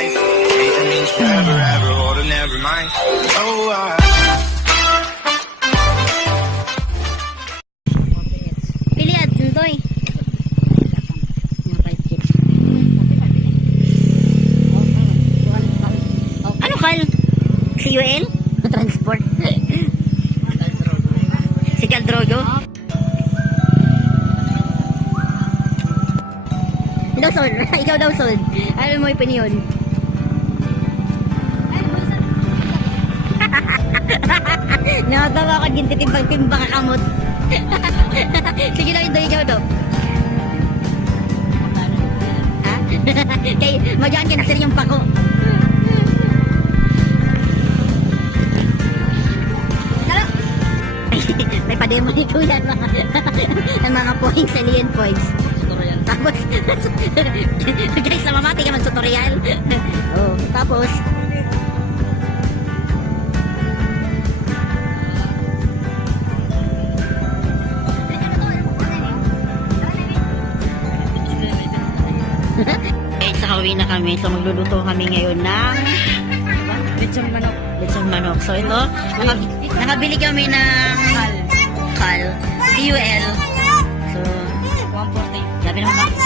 It means forever, ever, or to never mind. Oh, Pilihat, Ntoy. Ano kal? CUL? Transport. Si Caldrogo? Daw Sol. Ikaw daw Sol. Ano mo opinion? Nakatawa ka din titimbang-timbang kamot. Sige lang ito, ikaw daw. Ha? Kay, magyaan ka na sila yung pako. May pa-demo nito yan ang mga points, alien points. Tapos, guys, namamati ka mag-tutorial. Oh, tapos, eh, sakawin na kami. So, magluluto kami ngayon ng lechon manok. Lechon manok. So, ito, nakabili kami ng kal. CUL. So, 140.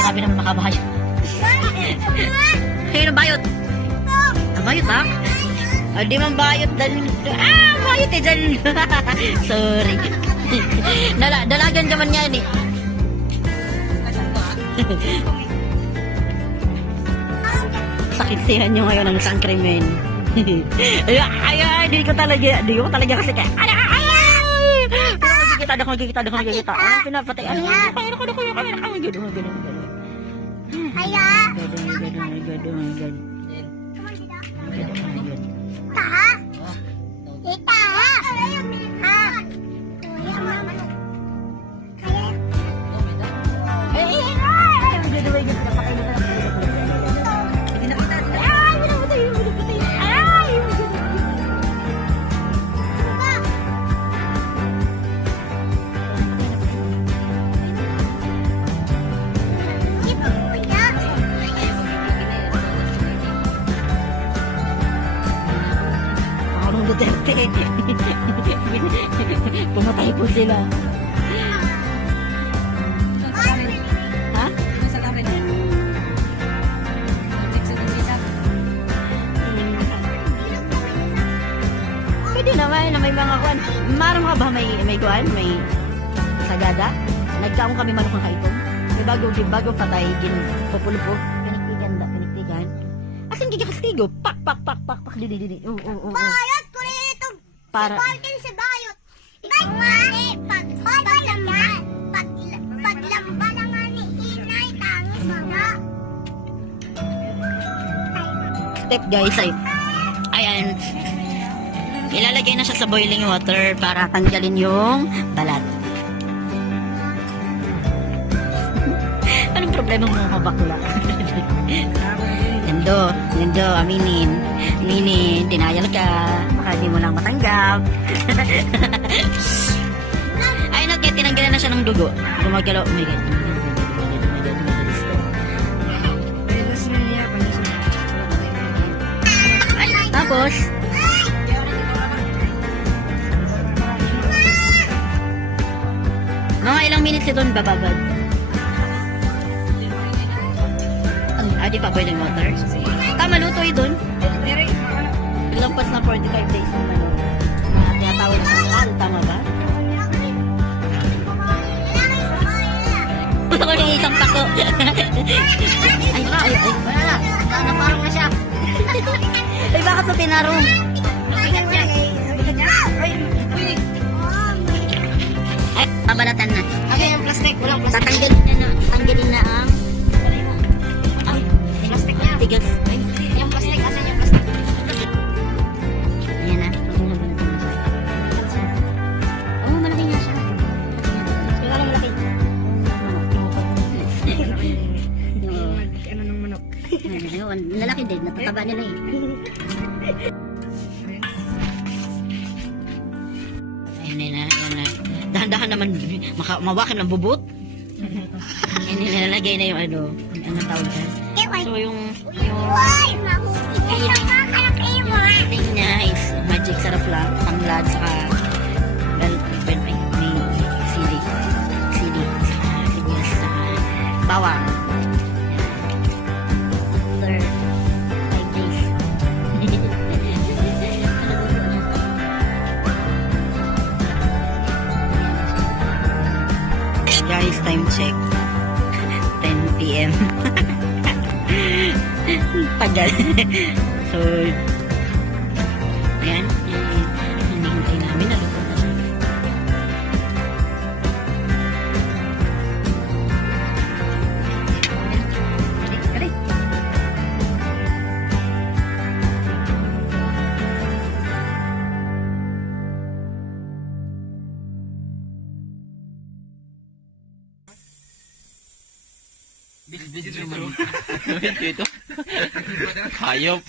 Grabe naman makabahay. Kayo na bayot? Bayot ha? Di man bayot dan... bayot eh dyan. Sorry. Dalagan ka man yan eh. Sakit sihan nyo ngayon ang isang krimen. Ay, di ko talaga kasi kaya... Magkikita. Pinapatay. Duterte. Pumatay po sila. Ha? Pwede naman na may mga kuwan. Marang ka ba may kuwan? May sagada? Nagkaong kami manok ng kaitong. Bago patay, pupulpo. Piniktigan. Asin gigakastigo? Pak. Didi. Bayot ko rito. Para... Si Parkin si Bayot. Paglamba na nga ni Inay, tangis mga. Step guys ay... Ayan. Ilalagay na siya sa boiling water para tanggalin yung balat. Anong problema mo mga bakla? Lindo, aminin, denial ka, baka di mo lang matanggap. Ay, tinanggalan na siya ng dugo. Gumagalaw, oh my God. Tapos, mga ilang minutes ito bababad. Di pa boiling water? Tama, luto yun dun. Lampas na 45 days naman. Tinatawag na sa kal, tama ba? Gusto ko yung isang pako. Ay, wala na. Naparong na siya. Ay, bakit ito tinarong? Bigat niya. Ay, babalatan na. Okay, yung plastic. Walang plastic. Tatanggalin na ang Plastic niya. tigas. Yung plastic. Asan yung plastic? Ayan na. Babalatan na siya. Oo, malaki nga siya. Kaya lang laki. Ano ng manok? Lalaki din. Natataba nila eh. Ayan na. Dahan-dahan naman mawakan ng bubot. Nilalagay na yung ano tawag dyan. So yung check. 10 p.m. Tagal. So, ayan. Hinihintay namin. Nalukot na siya. Aray. Ito. Hayop.